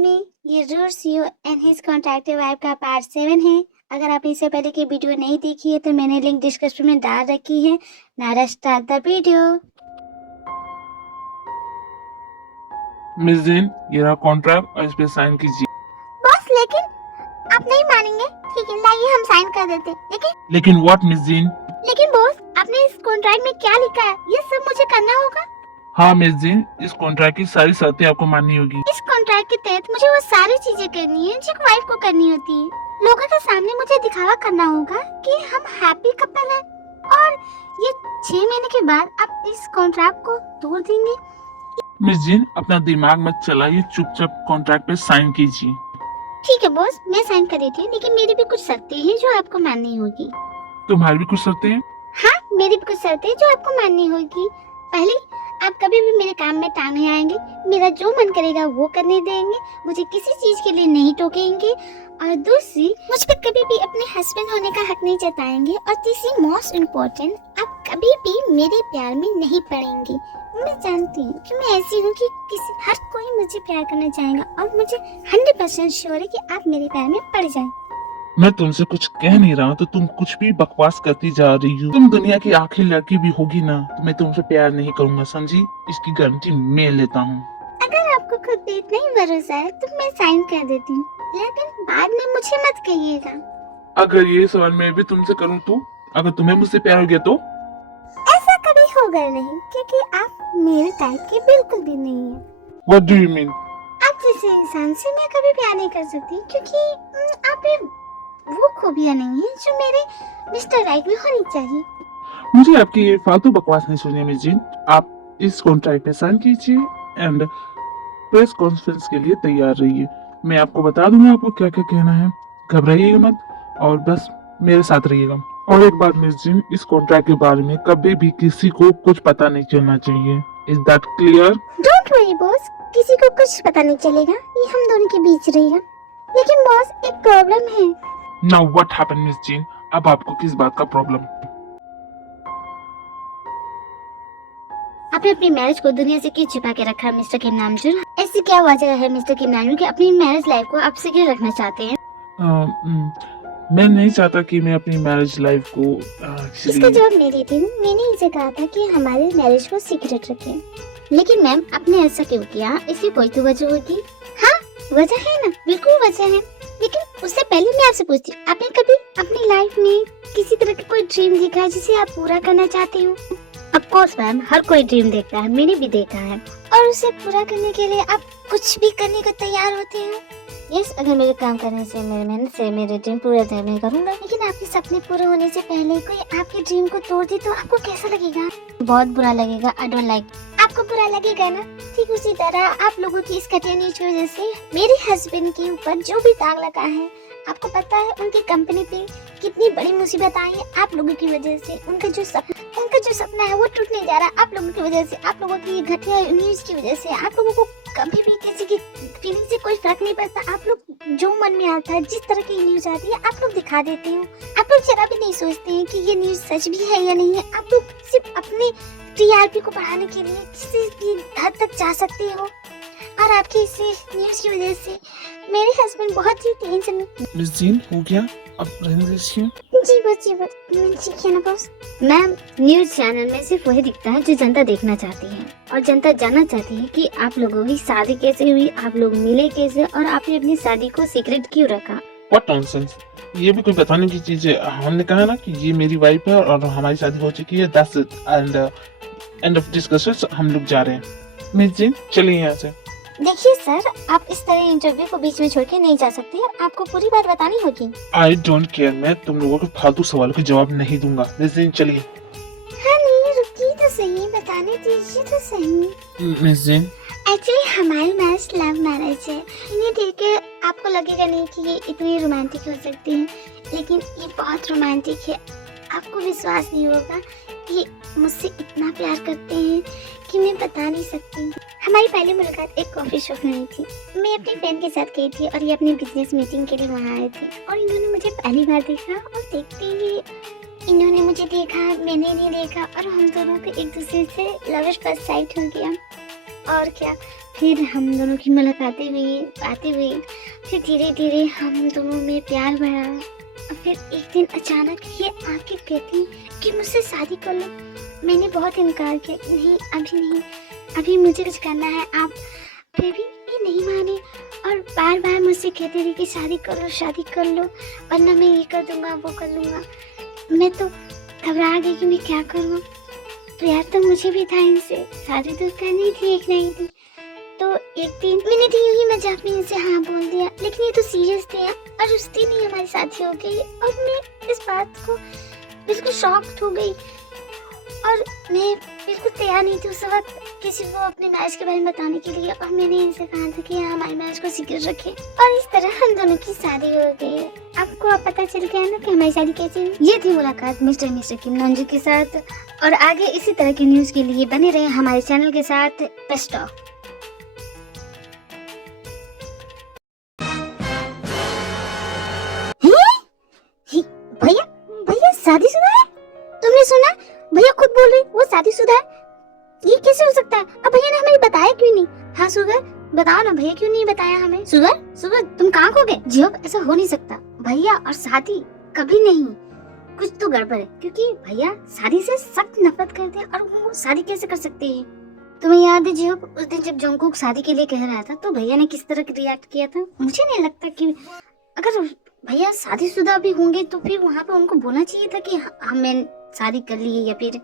में ये roots you and his contractive wife का पार्ट 7 है। अगर आप इससे पहले की वीडियो नहीं देखी है तो मैंने लिंक डिस्क्रिप्शन में डाल रखी है। Now start the video. Miss Jain, ये रहा कॉन्ट्रैक्ट और इस पे साइन कीजिए। बॉस लेकिन आप नहीं मानेंगे। ठीक है, लाइए हम साइन कर देते हैं। लेकिन व्हाट मिस जैन? लेकिन बॉस, आपने इस कॉन्ट्रैक्ट में क्या लिखा है ये सब मुझे करना होगा। हाँ मिस जैन, इस कॉन्ट्रैक्ट की सारी शर्तें आपको माननी होगी। इस कॉन्ट्रैक्ट के तहत मुझे वो सारी चीजें करनी है जो वाइफ को करनी होती है। लोगों के सामने मुझे दिखावा करना होगा कि हम हैप्पी कपल हैं और ये 6 महीने के बाद आप इस कॉन्ट्रैक्ट को तोड़ देंगे। मिस जैन, अपना दिमाग मत चलाइए, चुपचाप कॉन्ट्रैक्ट पे साइन कीजिए। ठीक है बॉस, मैं साइन कर देती हूँ, लेकिन मेरी भी कुछ शर्तें हैं जो आपको माननी होगी। तुम्हारी भी कुछ शर्तें हैं? हाँ, मेरी भी कुछ शर्तें हैं जो आपको माननी होगी। पहली, आप कभी भी मेरे काम में टांग नहीं आएंगे, मेरा जो मन करेगा वो करने देंगे, मुझे किसी चीज के लिए नहीं टोकेंगे। और दूसरी, मुझ पर कभी भी अपने हस्बैंड होने का हक नहीं जताएंगे। और तीसरी मोस्ट इम्पोर्टेंट, आप कभी भी मेरे प्यार में नहीं पड़ेंगे। मैं जानती हूँ कि मैं ऐसी हूँ कि हर कोई मुझे प्यार करना चाहेगा और मुझे 100% श्योर है कि आप मेरे प्यार में पड़ जाएं। मैं तुमसे कुछ कह नहीं रहा हूँ तो तुम कुछ भी बकवास करती जा रही हो। तुम दुनिया की आखिरी लड़की भी होगी ना तो मैं तुमसे प्यार नहीं करूंगा, समझी? इसकी गारंटी मैं लेता हूँ। अगर आपको खुद पे इतना ही भरोसा है तो मैं साइन कर देती हूँ, लेकिन बाद में मुझे मत कहिएगा। अगर ये सवाल मैं भी तुमसे करूँ तो अगर तुम्हें मुझसे प्यार हो गया तो? ऐसा कभी होगा नहीं, क्योंकि आप मेरे टाइप के बिल्कुल भी नहीं है। What do you mean? आप जैसे इंसान से मैं कभी प्यार नहीं कर सकती, क्योंकि आप में वो खूबियाँ नहीं है जो मेरे मिस्टर राइट में होनी चाहिए। मुझे आपकी ये फालतू बकवास नहीं सुनिए मिस जैन। आप इस कॉन्ट्रैक्ट पे साइन कीजिए एंड प्रेस कॉन्फ्रेंस के लिए तैयार रहिए। मैं आपको बता दूंगा आपको क्या क्या कहना है। घबराइएगा मत और बस मेरे साथ रहिएगा। और एक बात मिस जैन, इस कॉन्ट्रैक्ट के बारे में कभी भी किसी को कुछ पता नहीं चलना चाहिए। Is that clear? Don't worry boss, किसी को कुछ पता नहीं चलेगा, ये हम दोनों के बीच रहेगा। लेकिन बॉस, एक प्रॉब्लम है। Now what happened miss Jain? अब आपको किस बात का प्रॉब्लम? आपने अपनी मैरिज को दुनिया से क्यों छिपा के रखा मिस्टर किम नामजूर? ऐसी क्या वजह है मिस्टर किम नामजूर कि अपनी मैरिज लाइफ को आप सिक्योर रखना चाहते हैं? मैं नहीं चाहता कि मैं अपनी मैरिज लाइफ को इसका जवाब मैं देती हूँ। मैंने इसे कहा था कि हमारे मैरिज को सीक्रेट रखें, लेकिन मैम आपने ऐसा क्यों किया? इसकी कोई तो वजह होगी। हाँ, वजह है ना, बिल्कुल वजह है। लेकिन उससे पहले मैं आपसे पूछती हूँ, आपने कभी अपनी लाइफ में किसी तरह का कोई ड्रीम देखा है जिसे आप पूरा करना चाहती हो? ऑफ कोर्स मैम, हर कोई ड्रीम देखता है, मैंने भी देखा है। और उसे पूरा करने के लिए आप कुछ भी करने को तैयार होते हो? यस, अगर मेरे काम करने से, मेरे मेहनत से मेरे ड्रीम पूरा मैं करूंगा। लेकिन आपके सपने पूरे होने से पहले कोई आपके ड्रीम को तोड़ दे तो आपको कैसा लगेगा? बहुत बुरा लगेगा। I don't like. आपको बुरा लगेगा ना? ठीक उसी तरह आप लोगों की इस घटिया न्यूज की वजह से मेरे हस्बैंड के ऊपर जो भी दाग लगा है, आपको पता है उनकी कंपनी पे कितनी बड़ी मुसीबत आई है आप लोगों की वजह से। उनका जो सपना है वो टूटने जा रहा है आप लोगों की वजह से। आप लोगों की घटिया न्यूज की वजह से आप लोगों को कभी भी किसी की फीलिंग से कोई फर्क नहीं पड़ता। आप लोग जो मन में आता है, जिस तरह की न्यूज आती है आप लोग दिखा देते हो। आप लोग जरा भी नहीं सोचते हैं कि ये न्यूज सच भी है या नहीं है। आप लोग सिर्फ अपने टीआरपी को बढ़ाने के लिए किसी भी हद तक जा सकते हो। और आपकी इस न्यूज की वजह से मेरे हस्बैंड बहुत ही टेंशन में। मिस जैन, हो गया? अब रहने दीजिए। जी बस ठीक है ना बॉस। मैम, न्यूज चैनल में सिर्फ वही दिखता है जो जनता देखना चाहती है, और जनता जानना चाहती है कि आप लोगों की शादी कैसे हुई, आप लोग मिले कैसे, और आपने अपनी शादी को सीक्रेट क्यों रखा। व्हाट नॉनसेंस, ये भी कोई बताने की चीज है? हमने कहा ना कि ये मेरी वाइफ है और हमारी शादी हो चुकी है। That's it, and end of discussion. हम लोग जा रहे हैं। मिस जैन, चलिए यहाँ से। देखिए सर, आप इस तरह इंटरव्यू को बीच में छोड़ के नहीं जा सकते, आपको पूरी बात बतानी होगी। आई डोंट केयर, मैं तुम लोगों के फालतू सवालों के जवाब नहीं दूंगा। मिस जैन, चलिए। हाँ नहीं, रुकिए तो सही, बताने दीजिए तो सही। मिस जैन, एक्चुअली हमारी मैरिज लव मैरिज है। इन्हें देख के आपको लगेगा नहीं कि ये इतनी रोमांटिक हो सकती है, लेकिन ये बहुत रोमांटिक है। आपको विश्वास नहीं होगा कि मुझसे इतना प्यार करते हैं कि मैं बता नहीं सकती। हमारी पहली मुलाकात एक कॉफी शॉप में हुई थी। मैं अपने फ्रेंड के साथ गई थी और ये अपनी बिजनेस मीटिंग के लिए वहाँ आए थे, और इन्होंने मुझे पहली बार देखा और देखते ही इन्होंने मुझे देखा, मैंने नहीं देखा, और हम दोनों को एक दूसरे से लव एट फर्स्ट साइट हो गया। और क्या, फिर हम दोनों की मुलाकातें हुई, बातें हुई, फिर धीरे धीरे हम दोनों में प्यार बढ़ा। और फिर एक दिन अचानक ये आके कहती कि मुझसे शादी कर लो। मैंने बहुत इनकार किया, नहीं अभी नहीं, अभी मुझे कुछ करना है। आप फिर भी ये नहीं माने और बार बार मुझसे कहते रहे कि शादी कर लो, वरना मैं ये कर दूंगा, वो कर लूँगा। मैं तो घबरा गई कि मैं क्या करूँ। प्यार तो मुझे भी था इनसे, शादी तो करनी थी एक ना एक दिन। तो एक दिन मैंने तो यूं ही मजाक में इनसे हाँ बोल दिया, लेकिन ये तो सीरियस थे और उस दिन ही हमारी शादी हो गई। और मैं इस बात को बिल्कुल शॉक्ड हो गई और मैं बिल्कुल तैयार नहीं थी उस वक्त किसी को अपने मैरिज के बारे में बताने के लिए। और मैंने इनसे कहा था कि हाँ, हमारे मैरिज को सीक्रेट रखें। और इस तरह हम दोनों की शादी हो गई। आपको अब पता चल गया ना कि हमारी शादी कैसी हुई। ये थी मुलाकात मिस्टर किम नॉन-जी के साथ। और आगे इसी तरह की न्यूज के लिए बने रहे हमारे चैनल के साथ। Best of. भैया भैया शादीशुदा है? तुमने सुना? भैया खुद बोल रही वो शादीशुदा है। ये कैसे हो सकता है? अब भैया ने हमें बताया क्यों नहीं? हाँ सुगर बताओ ना, भैया क्यों नहीं बताया हमें? सुगर तुम कहाँ खो गए? जी अब ऐसा हो नहीं सकता। भैया और शादी कभी नहीं, कुछ तो गड़बड़ है, क्योंकि भैया शादी से सख्त नफरत करते हैं और वो शादी कैसे कर सकते हैं? तुम्हें याद है जी उस दिन जब जंगकुक शादी के लिए कह रहा था तो भैया ने किस तरह रिएक्ट किया था? मुझे नहीं लगता कि अगर भैया शादीशुदा भी होंगे तो फिर वहाँ पे उनको बोलना चाहिए था कि हमने शादी कर ली है, या फिर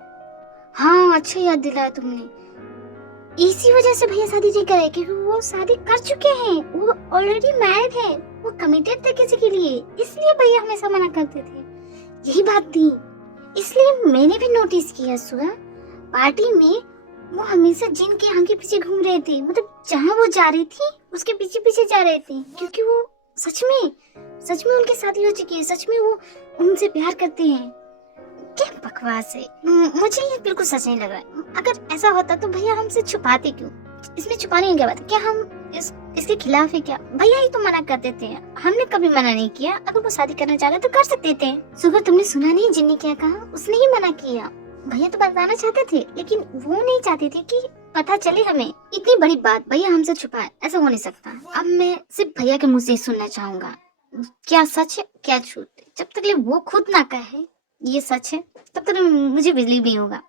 हाँ अच्छा याद दिलाया तुमने। इसी वजह से भैया शादी नहीं करे क्योंकि वो शादी कर चुके हैं, वो ऑलरेडी मैरिड है, वो कमिटेड थे किसी के लिए, इसलिए भैया हमेशा मना करते थे। यही बात थी, इसलिए मैंने भी नोटिस किया सुबह पार्टी में वो हमेशा जिन के आगे पीछे घूम रहे थे, मतलब जहाँ वो जा रही थी उसके पीछे पीछे जा रहे थे, क्योंकि वो सच में उनकी शादी हो चुकी है, सच में वो उनसे प्यार करते हैं। क्या बकवास है, मुझे ये बिल्कुल सच नहीं लग रहा है। अगर ऐसा होता तो भैया हमसे छुपाते क्यों? इसमें छुपाने की क्या बात है? क्या हम इसके खिलाफ है क्या? भैया ही तो मना कर देते हैं, हमने कभी मना नहीं किया। अगर वो शादी करना चाह रहे तो कर सकते थे। सुबह तुमने सुना नहीं जिन्नी क्या कहा? उसने ही मना किया। भैया तो बताना चाहते थे लेकिन वो नहीं चाहते थे कि पता चले हमें। इतनी बड़ी बात भैया हमसे छुपाए, ऐसा हो नहीं सकता। अब मैं सिर्फ भैया के मुंह से सुनना चाहूंगा, क्या सच है क्या झूठ है। जब तक वो खुद ना कहे ये सच है तब तक मुझे बिलीव नहीं होगा।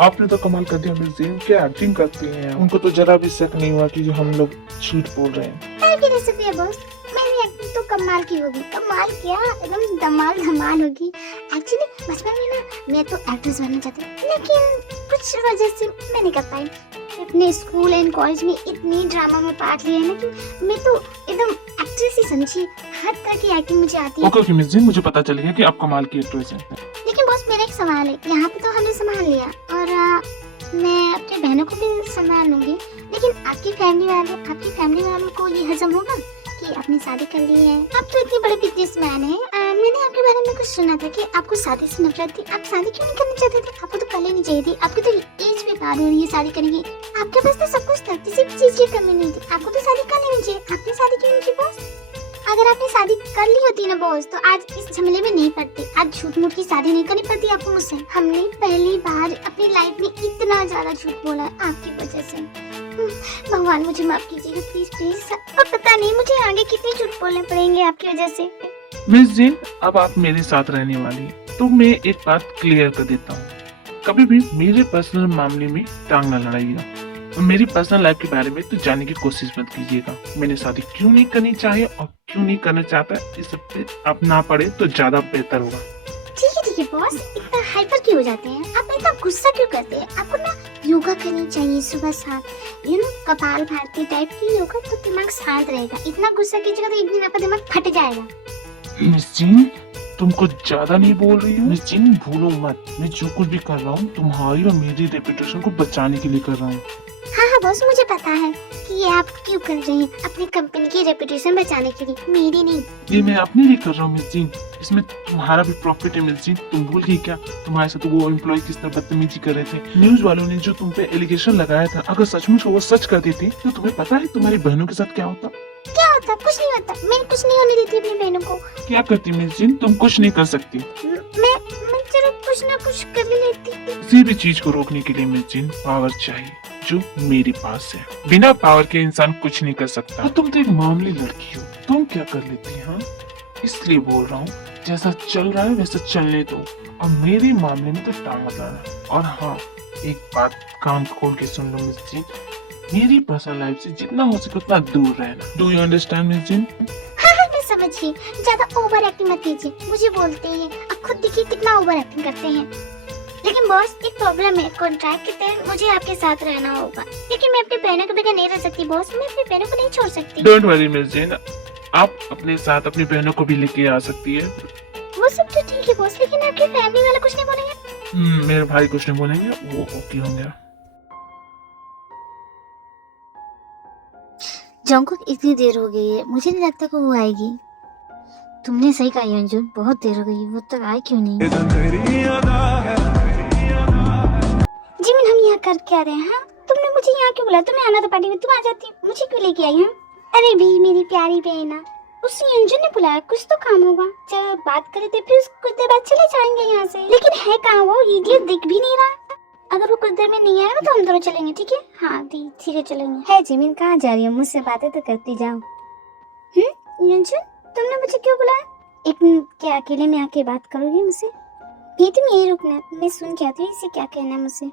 आपने तो कमाल कर दिया मिस जीन, क्या एक्टिंग करती हैं। उनको तो जरा भी शक नहीं हुआ कि हम लोग झूठ बोल रहे हैं। की रेसिपी है बॉस, मेरी एक्टिंग तो कमाल की होगी। कमाल क्या, एकदम धमाल होगी। एक्चुअली बचपन में ना मैं तो एक्ट्रेस बनना चाहती थी, लेकिन कुछ वजह से मैं नहीं कर पाई। अपने स्कूल एंड कॉलेज में इतनी ड्रामा में पार्ट लिया है ना कि मैं तो एकदम एक्ट्रेस ही समझी। हर तरह की एक्टिंग मुझे आती है। ओके मिस जीन, मुझे पता चल गया कि आप कमाल की एक्ट्रेस हैं। लेकिन बॉस मेरा एक सवाल है, यहाँ पे तो हमने संभाल लिया और मैं अपनी बहनों को भी संभाल लूंगी, लेकिन आपकी फैमिली वालों को ये हजम होगा कि आपने शादी कर ली है? आप तो इतने बड़े बिजनेसमैन हैं। मैंने आपके बारे में कुछ सुना था कि आपको शादी से नफरत थी। आप शादी क्यों नहीं करना चाहते थे? आपको तो कर लेनी चाहिए थी। आपकी तो एज भी पार हो रही है शादी करने की, आपके पास तो सब कुछ था, किसी भी चीज की कमी नहीं थी। आपको तो शादी कर लेनी चाहिए। आपने शादी क्यों नहीं की बॉस? अगर आपने शादी कर ली होती ना बॉस तो आज इस झमेले में नहीं पड़ती। आज झूठ मूठ की शादी नहीं करनी पड़ती आपको मुझसे। हमने पहली बार अपनी लाइफ में इतना ज्यादा झूठ बोला है आपकी वजह से। भगवान मुझे माफ कीजिएगा प्लीज प्लीज। और पता नहीं मुझे आगे कितने झूठ बोलने पड़ेंगे आपकी वजह से। मिस जीन, अब आप मेरे साथ रहने वाली हैं, तो मैं एक बात क्लियर कर देता हूँ, कभी भी मेरे पर्सनल मामले में टांग न लड़ाइएगा। मेरी पर्सनल लाइफ के बारे में तो जानने की कोशिश मत कीजिएगा। मैंने शादी क्यों नहीं करनी चाहिए और क्यों नहीं करना चाहता, इस सब पे आप ना पड़े तो ज्यादा बेहतर होगा। ठीक है बॉस, इतना हाइपर क्यों हो जाते हैं आप? इतना गुस्सा क्यों करते हैं? आपको ना योगा करनी चाहिए सुबह शाम, कपाल भारती टाइप की योगा, तो दिमाग शांत रहेगा। इतना गुस्सा कीजिएगा तो एक दिन आपका दिमाग फट जाएगा। मिस जीन, तुम कुछ ज्यादा नहीं बोल रही हो? मिस जीन भूलो मत, मैं जो कुछ भी कर रहा हूँ तुम्हारी और मेरी रेपुटेशन को बचाने के लिए कर रहा हूँ। हाँ बॉस, मुझे पता है कि ये आप क्यों कर रहे हैं, अपनी कंपनी की रेपुटेशन बचाने के लिए, मेरी नहीं। ये मैं अपने लिए कर रहा हूँ मिस जीन, इसमें तुम्हारा भी प्रॉफिट है मिस जीन। तुम भूल गई क्या तुम्हारे साथ वो एम्प्लॉय किस तरह बदतमीजी कर रहे थे? न्यूज वालों ने जो तुम पे एलिगेशन लगाया था, अगर सचमुच वो सच कर देते तो तुम्हें पता है तुम्हारी बहनों के साथ क्या होता? क्या होता? कुछ नहीं होता। मैं कुछ नहीं होने देती अपनी बहनों को। क्या करती मिस जीन? तुम कुछ नहीं कर सकती। मैं चलो कुछ कुछ ना कुछ कर ही लेती। किसी भी चीज को रोकने के लिए मुझे जिन पावर चाहिए जो मेरे पास है। बिना पावर के इंसान कुछ नहीं कर सकता। और तुम तो एक मामूली लड़की हो, तुम क्या कर लेती हाँ? इसलिए बोल रहा हूँ जैसा चल रहा है वैसा चलने दो और मेरे मामले में तो टांग मत अड़ाना। और हाँ, एक बात कान खोल के सुन लो मिस जिन, मेरी पर्सनल लाइफ से जितना हो सके उतना दूर रहना। डू यू अंडरस्टैंड मिस जिन? हाँ हाँ मैं समझ गई। ज्यादा ओवर एक्टिंग मत कीजिए, मुझे बोलते हैं आप खुद देखिए कितना ओवर एक्टिंग करते हैं। लेकिन बॉस एक प्रॉब्लम है, कॉन्ट्रैक्ट के तहत मुझे आपके साथ रहना होगा, लेकिन मैं अपने बहनों के बगैर नहीं रह सकती बॉस, मैं अपनी बहनों को नहीं छोड़ सकती। डोंट वरी मिस जिन, आप अपने साथ अपनी बहनों को भी लेके आ सकती है। वो सब तो ठीक है बॉस, लेकिन आपकी फैमिली वाले कुछ नहीं बोलेंगे? मेरे भाई कुछ नहीं बोलेंगे, वो ओके होंगे। जंकुक इतनी देर हो गई है, मुझे नहीं लगता कि वो आएगी। तुमने सही कहा यंजुन, बहुत देर हो गई, वो तक आए क्यों नहीं? जिमिन हम यहाँ कर क्या रहे हैं? हाँ? तुमने मुझे यहाँ क्यों बुलाया? तुम्हें आना था पार्टी में, तुम आ जाती, मुझे क्यों लेके आई? अरे भी मेरी प्यारी बहना, उस यंजुन ने बुलाया, कुछ तो काम होगा, चल बात करे थे, फिर कुछ देर बाद चले जाएंगे यहाँ से। लेकिन है कहाँ वो? इडियट दिख भी नहीं रहा। अगर वो कुछ देर में नहीं आएगा तो हम दोनों चलेंगे, ठीक है? हाँ ठीक है चलेंगे। है जिमिन, कहाँ जा रही हो? मुझसे बातें तो करती जाओ। यंजुन, तुमने मुझे क्यों बुलाया? एक मिनट, क्या अकेले में आके बात करोगी मुझसे? ये तुम यही रुकना, मैं सुन के आती हूँ इसे क्या कहना है मुझसे।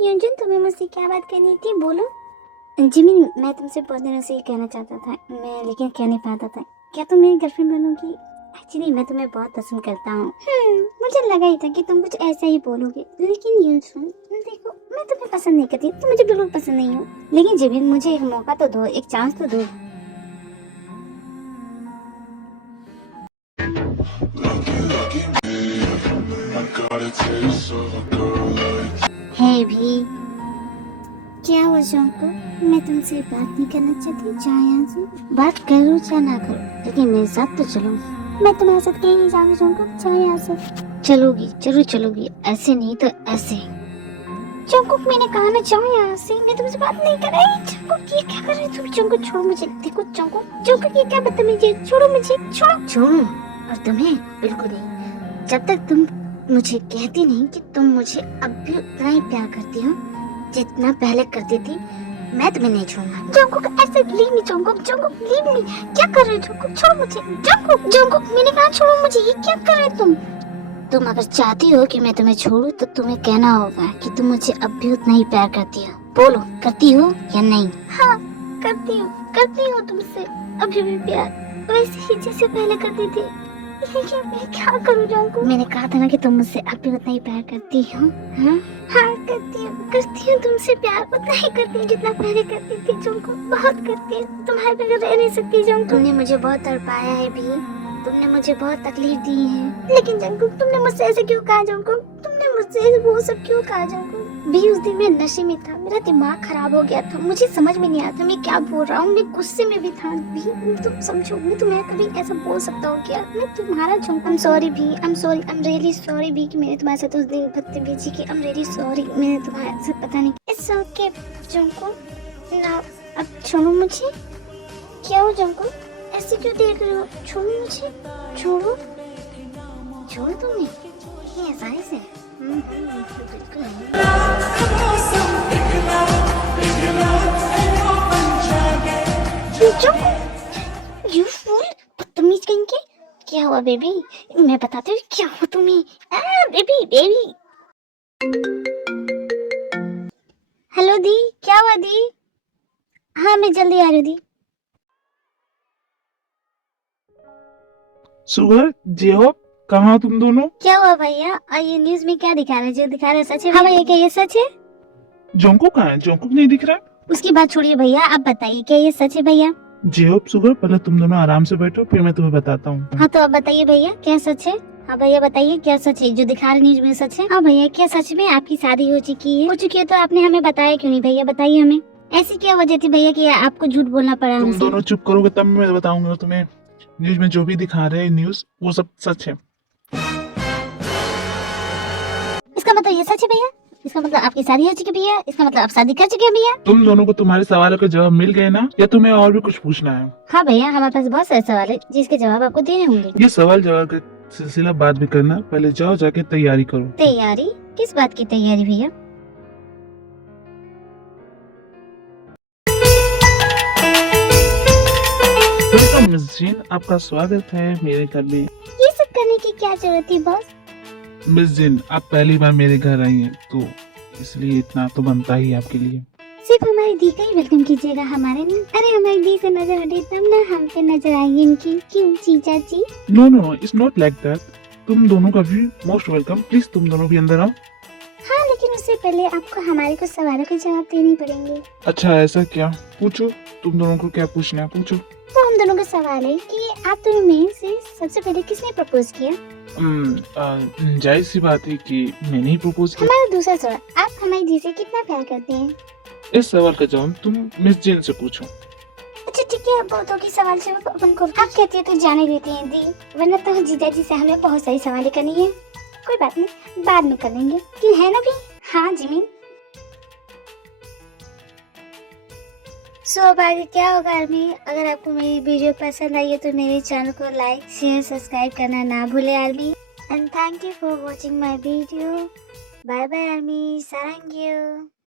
यंजुन, तुम्हें मुझसे क्या बात करनी थी, बोलो। जिमिन, मैं तुमसे बहुत दिनों से ये कहना चाहता था, मैं लेकिन कह नहीं पाता था। क्या तुम मेरी गर्लफ्रेंड बनोगी? एक्चुअली मैं तुम्हें बहुत पसंद करता हूँ। मुझे लगा ही था कि तुम कुछ ऐसा ही बोलोगे, लेकिन यंजुन देखो, मैं तुम्हें पसंद नहीं करती, तुम मुझे बिल्कुल पसंद नहीं हो। लेकिन जिमिन, मुझे एक मौका तो दो, एक चांस तो दो। है भी क्या हो जाऊंको, मैं तुमसे बात नहीं करना चाहती, चाहे यहाँ से बात करो चाहे ना करो, लेकिन मेरे साथ तो चलो। मैं तुम्हारे साथ कहीं नहीं जाऊंगी जाऊंको, चाहे यहाँ से चलोगी, जरूर चलोगी, ऐसे नहीं तो ऐसे। जंकुक, मैंने कहा ना जाओ यहाँ से, मैं तुमसे बात नहीं कर रही। जंकुक, ये क्या कर रही तुम? जंकुक छोड़ो मुझे, देखो जंकुक ये क्या बदतमीजी है, छोड़ो मुझे, छोड़ो। और तुम्हें बिल्कुल नहीं, जब तक तुम मुझे कहती नहीं कि तुम मुझे अब भी उतना ही प्यार करती हो जितना पहले करती थी, मैं तुम्हें नहीं छोड़ूंगा। जंकुक, ऐसे leave me, Jungkook leave me. क्या कर रहे हो जंकुक? छोड़ो मुझे। जंकुक मैंने कहा छोड़ो मुझे, ये क्या कर रहे हो तुम अगर चाहती हो कि मैं तुम्हें छोड़ूं तो तुम्हें कहना होगा कि तुम मुझे अब भी उतना ही प्यार करती हो। बोलो, करती हो या नहीं? हाँ करती हूँ तुमसे अभी भी प्यार, वैसे ही जैसे पहले करती थी। लेकिन मैं क्या करूँ जंकुक? मैंने कहा था ना कि तुम मुझसे अब भी उतना ही प्यार करती हो। हाँ करती हूँ तुमसे प्यार, उतना ही करती हूँ जितना पहले करती थी जंकुक, बहुत करती हूँ, तुम्हारे बगैर रह नहीं सकती जंकुक। तुमने मुझे बहुत तड़पाया है भी, तुमने मुझे बहुत तकलीफ दी है, लेकिन जंकुक तुमने मुझसे ऐसे क्यों कहा जंकुक? तुमने मुझसे वो सब क्यों कहा जंकुक? भी उस दिन मैं नशे में था, मेरा दिमाग खराब हो गया था, मुझे समझ में नहीं आता मैं क्या बोल रहा हूँ, मैं गुस्से में भी था। भी तुम समझो, मैं तुम्हें कभी ऐसा बोल सकता हूँ क्या? मैं तुम्हारा जंकुक। I'm sorry भी, I'm really sorry भी कि मैंने तुम्हारे साथ उस दिन बदतमीजी की। I'm really sorry, मैंने तुम्हारे साथ पता नहीं। It's okay जंकुक, ना अब छोड़ो मुझे। क्या हो जंकुक, ऐसे क्यों देख रहे हो? छोड़ो मुझे, छोड़ो तुमने ये आसानी से। बिल्कुल यू फूल, बदतमीज कहीं के। क्या हुआ बेबी? मैं बताती हूँ क्या हुआ तुम्हें। बेबी हेलो दी, क्या हुआ दी? हाँ मैं जल्दी आ रही हूँ दी। सुगर, जेहो, कहाँ हो तुम दोनों? क्या हुआ भैया? ये न्यूज में क्या दिखा रहे? जो दिखा रहे सच है? हाँ भैया, क्या ये सच है? जोंकुक कहाँ है? जोंकुक नहीं दिख रहा। उसकी बात छोड़िए भैया, आप बताइए क्या ये सच है भैया? जेहो सुगर, पहले तुम दोनों आराम से बैठो, फिर मैं तुम्हें बताता हूँ। हाँ तो आप बताइए भैया, क्या सच है? हाँ भैया बताइए क्या सच है? जो दिखा रहे न्यूज में सच है? हाँ भैया, क्या सच में आपकी शादी हो चुकी है तो आपने हमें बताया क्यों नहीं भैया? बताइए हमें, ऐसी क्या वजह थी भैया कि आपको झूठ बोलना पड़ा तुम हमसे? दोनों चुप करोगे तब मैं बताऊंगा तुम्हें। न्यूज में जो भी दिखा रहे हैं न्यूज, वो सब सच है। इसका मतलब ये सच है भैया? इसका मतलब आपकी शादी हो चुकी भैया, इसका मतलब आप शादी कर चुके हैं भैया। तुम दोनों को तुम्हारे सवालों के जवाब मिल गए ना, या तुम्हें और भी कुछ पूछना है? हाँ भैया, हमारे पास बहुत सारे सवाल है जिसके जवाब आपको देने होंगे। ये सवाल जवाब का सिलसिला बाद में करना, पहले जाओ जाके तैयारी करो। तैयारी? किस बात की तैयारी भैया? वेलकम मिस जीन, आपका स्वागत है मेरे घर में। ये सब करने की क्या जरूरत थी बॉस? मिस जीन, आप पहली बार मेरे घर आई हैं, तो इसलिए इतना तो बनता ही है आपके लिए। सिर्फ हमारी दी का ही वेलकम कीजिएगा हमारे में। अरे हमारी दी से नजर हटे तब ना हम पे नजर आएगी इनकी। क्यों जीजा जी? No no, it's not like that. तुम दोनों का भी मोस्ट वेलकम। प्लीज तुम दोनों भी अंदर आओ। हाँ, लेकिन उससे पहले आपको हमारे कुछ सवालों के जवाब देने पड़ेंगे। अच्छा, ऐसा क्या? पूछो, तुम दोनों को क्या पूछना है, पूछो। तो हम दोनों का सवाल है कि आप दोनों में से सबसे पहले किसने प्रपोज किया? जाहिर सी बात है कि मैंने ही प्रपोज किया। हमारा दूसरा सवाल, आप हमारी दी से कितना प्यार करते हैं? इस सवाल का जवाब तुम मिस जीन से पूछो। अच्छा ठीक है, अब बहुतों की सवाल से अपन को आप कहती है तो जाने देते हैं दी, वरना तो जीजा जी से हमें बहुत सारी सवालें करनी है। कोई बात नहीं, बाद में कर लेंगे, क्यों है ना भी? हाँ जिमिन। सो अब आगे क्या होगा आर्मी? अगर आपको मेरी वीडियो पसंद आई है तो मेरे चैनल को लाइक शेयर सब्सक्राइब करना ना भूले army. And thank you for watching my video. Bye bye army, सारंग यू।